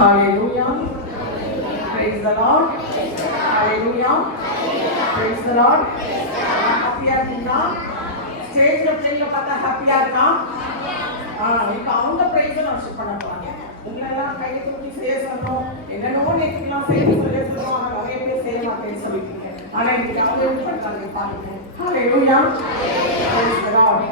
Hallelujah. Praise the Lord. Hallelujah. Praise the Lord. Happy இருக்கீங்களா? ஸ்டேஜ்ல பிள்ளைங்க பார்த்தா ஹாப்பியா இருக்கா? இப்போ அவங்க பிரைஸ் வர்ஷிப் பண்ண போறாங்க. உங்களெல்லாம் கையை தூக்கி செய்ய சொன்னோம். என்னென்னமோ நேற்றுலாம் செய்ய சொன்னோம். ஆனால் நிறைய பேர் செய்ய மாட்டேன்னு சொல்லிட்டீங்க. ஆனால் இன்னைக்கு அவங்க எப்படி பண்றாங்க பாருங்க. Hallelujah. Praise the Lord.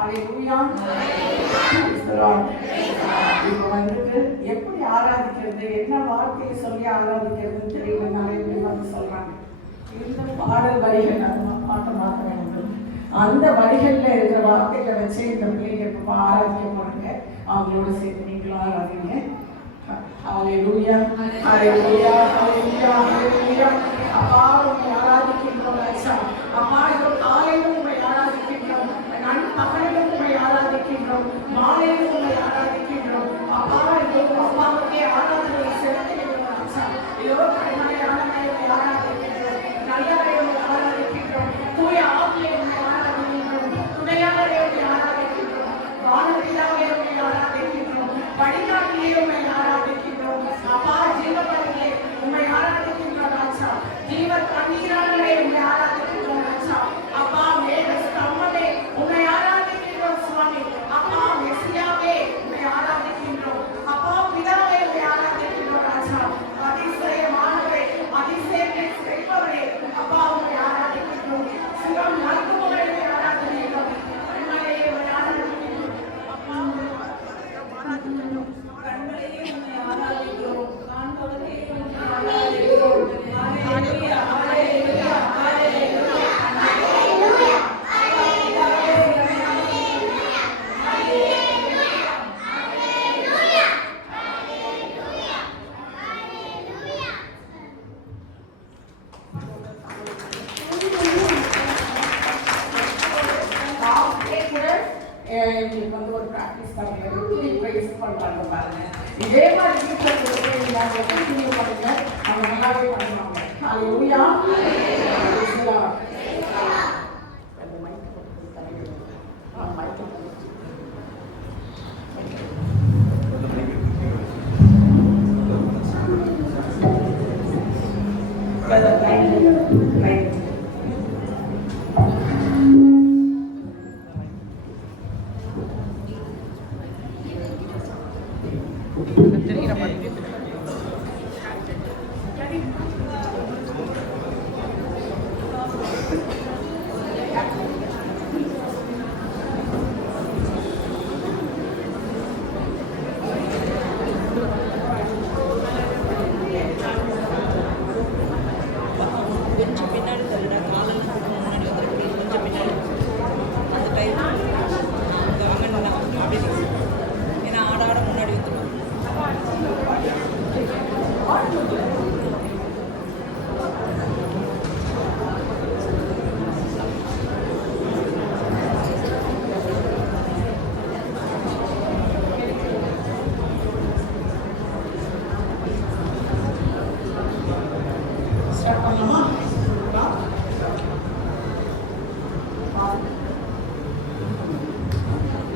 ஹalleluya. இப்போ வந்துட்டு எப்படி ஆராதிக்கிறது, என்ன வார்த்தையை சொல்லி ஆராதிக்கிறதுன்னு தெரியல. நிறைய பேர் வந்து சொல்றாங்க இந்த பாடல் வரிகள் நம்ம பாட்டு மாத்திரம் அந்த வரிகளில் இருக்கிற வார்த்தைகளை வச்சு இந்த பிள்ளைங்க இப்போ ஆராதிக்க போறாங்க. அவங்களோட சேர்த்து நீங்களும் ஆராதிங்க. ஹalleluya, ஹalleluya, ஹalleluya, ஹalleluya. அப்பா உம்மை ஆராதிக்கின்றோம் ராஜா. அப்பா இதோ காலையிலும் உம்மை ஆராதிக்கின்றோம், நண்பகலிலும் உம்மை ஆராதிக்கின்றோம், மாலையிலும் உம்மை ஆராதிக்கின்றோம். அப்பா இதோ அப்பாவுக்கே ஆராதனை செலுத்துகிறோம் ராஜா. இதோ கருணையானவரை உம்மை ஆராதிக்கின்றோம், நல்லவரை உம்மை ஆராதிக்கின்றோம், தூய ஆவியை உம்மை ஆராதிக்கின்றோம், துணையாளரை உம்மை ஆராதிக்கின்றோம், வானபிதாவை உம்மை ஆராதிக்கின்றோம், வழிகாட்டியை உம்மை ஆராதிக்கின்றோம். அப்பா ஜீவபலியே உம்மை ஆராதிக்கின்றோம் ராஜா. ஜீவ தண்ணீராளரை உம்மை ஆராதிக்கின்றோம் ராஜா. அப்பா மேக ஸ்தம்பமே உம்மை ஆராதிக்கின்றோம் சுவாமி. அப்பா மெசியாவே உம்மை ஆராதிக்கின்றோம். அப்பா பிதாவே உம்மை ஆராதிக்கின்றோம் ராஜா. அதிசயமானவரே, அதிசயத்தை செய்பவரே, அப்பா உம்மை ஆராதிக்கின்றோம். சுகம் நல்குபவரை உம்மை ஆராதிக்கின்றோம். கண்மலையை உம்மை ஆராதிக்கின்றோம். அப்பா கண்மலையை உம்மை ஆராதிக்கிறோம். காண்பவரே உம்மை ஆராதிக்கிறோம். ஹalleluya, ஹalleluya, ஹalleluya, ஹalleluya, எங்களுக்கு வந்து ஒரு ப்ராக்டிஸ் பண்ணுங்க, எப்படி ப்ரைஸ் பண்ணுறாங்க பாருங்க. இதே மாதிரி வீட்டில் கொடுக்குறீங்க பண்ணுங்க, அவங்க நல்லாவே பண்ணுவாங்க. ஹalleluya.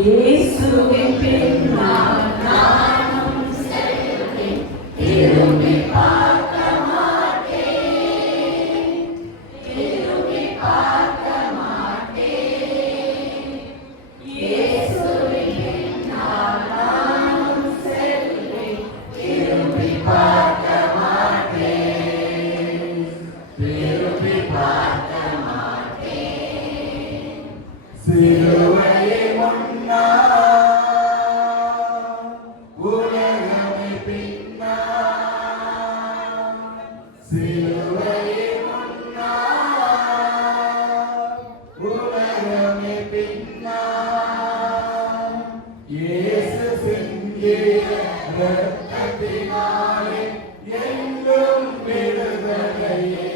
இயேசுவின் பின்னால் நானும் செல்வேன், திரும்பி பார்க்க மாட்டேன், திரும்பி பார்க்க மாட்டேன். இயேசுவின் பின்னால் நானும் செல்வேன், திரும்பி பார்க்க மாட்டேன், திரும்பி பார்க்க மாட்டேன். சிலுவையை முன்னா உலகமே பின்னா, சிலுவையை முன்னா உலகமே பின்னா, இயேசு சிந்திய இரத்தத்தினாலே என்றும் விடுதலையே,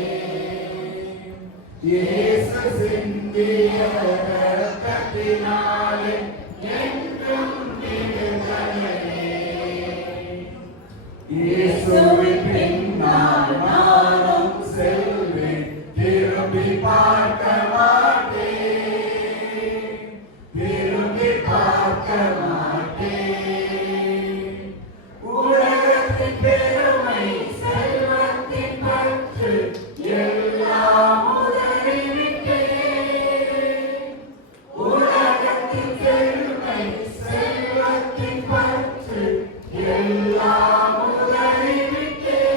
இயேசு சிந்திய இரத்தத்தினாலே என்றும் விடுதலையே. இயேசுவின் பின்னால் நானும் செல்வேன், திரும்பி பார்க்க மாட்டேன், திரும்பி பார்க்க மாட்டேன். உலகத்தின் பெருமை செல்வத்தின் பற்று எல்லாம் உதறிவிட்டேன், உலகத்தின் பெருமை செல்வத்தின் பற்று எல்லாம் உதறிவிட்டேன்.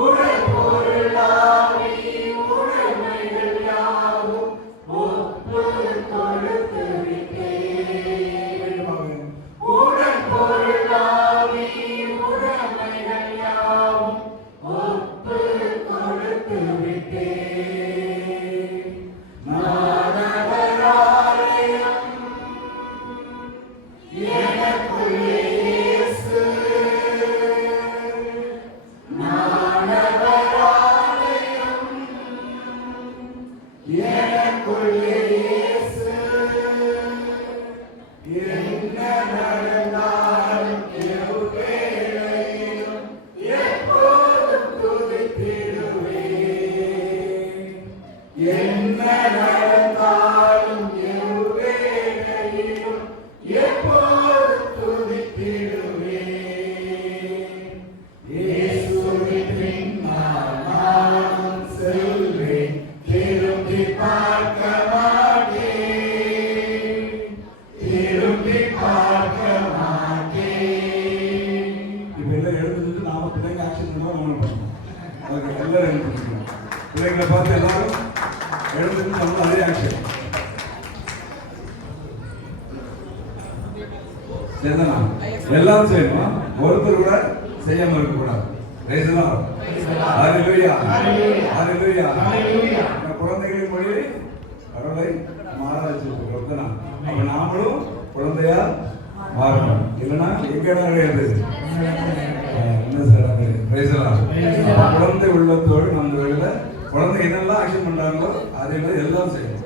உடல் பொருளாவி உடைமைகள் யாவும் ஒப்பு சரிதானா? எல்லாரும் செய்யணும், ஒருத்தர் கூட செய்யாம இருக்க கூடாது. குழந்தைகளின் மொழி கடவுளை மாற வச்சிருக்கோம். அப்ப நாமளும் குழந்தையா மாறணும். இல்லைன்னா எங்க கிடையாது. குழந்தை உள்ளத்தோடு நம்ம வேலையில குழந்தை என்னெல்லாம் ஆக்ஷன் பண்றாங்களோ அதே மாதிரி எல்லாம் செய்யணும்.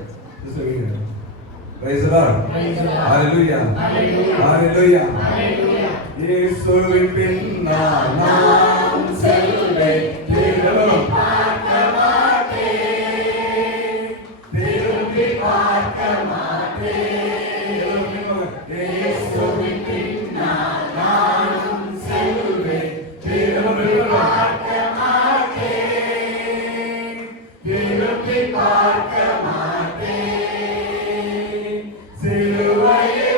இயேசுவின் பின்னால் நான் செல்வேன், பார்க்க மாட்டேன், திரும்பி பார்க்க மாட்டேன். இயேசுவின் பின்னால் நான் செல்வேன், திரும்பி பார்க்க மாட்டேன், திரும்பி பார்க்க மாட்டேன். சிலுவையை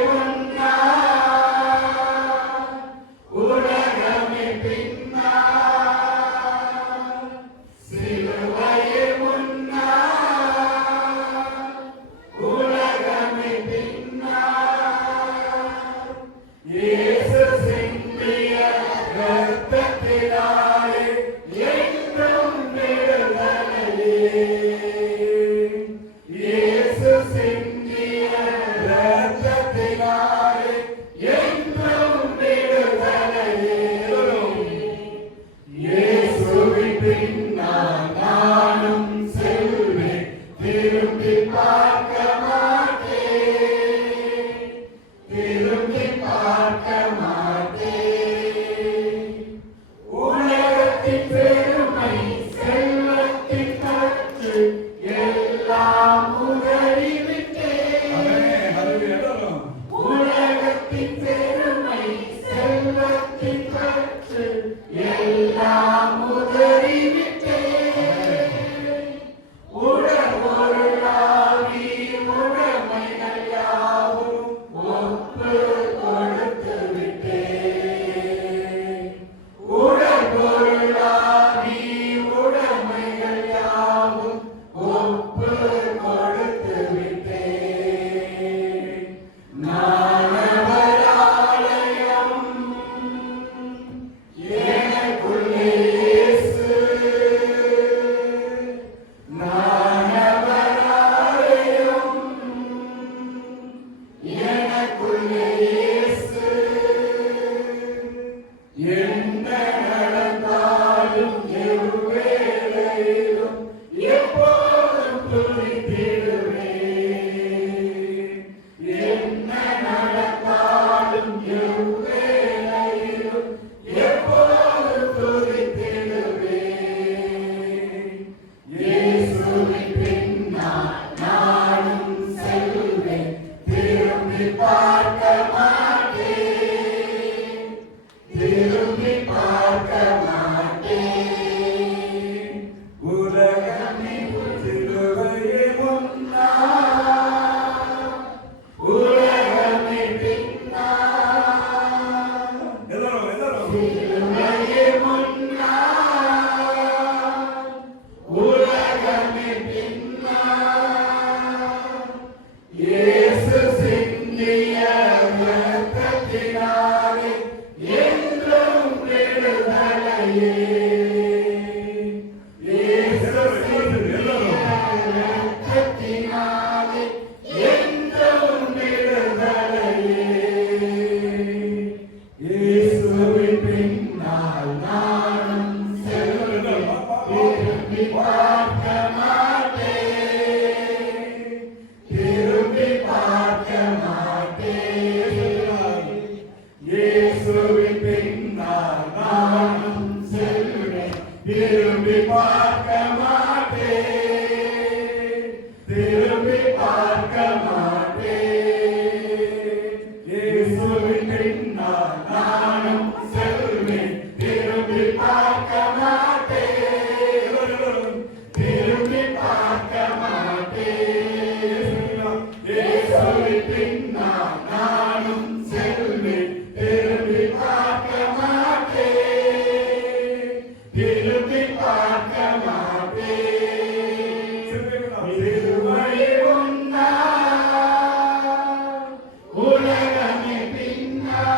உலகமே பின்னா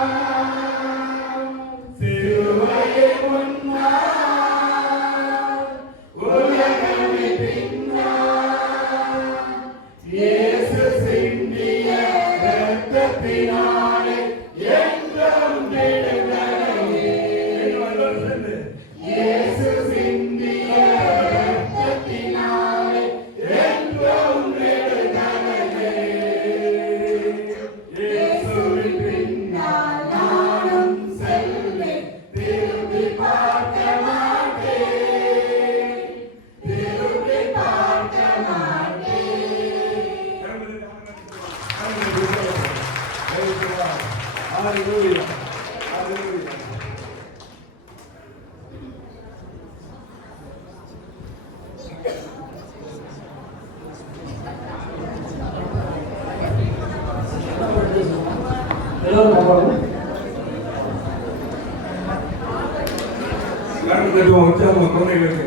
Hallelujah. Hallelujah. எல்லாரும் உற்சாகம் குழந்தைகளுக்கு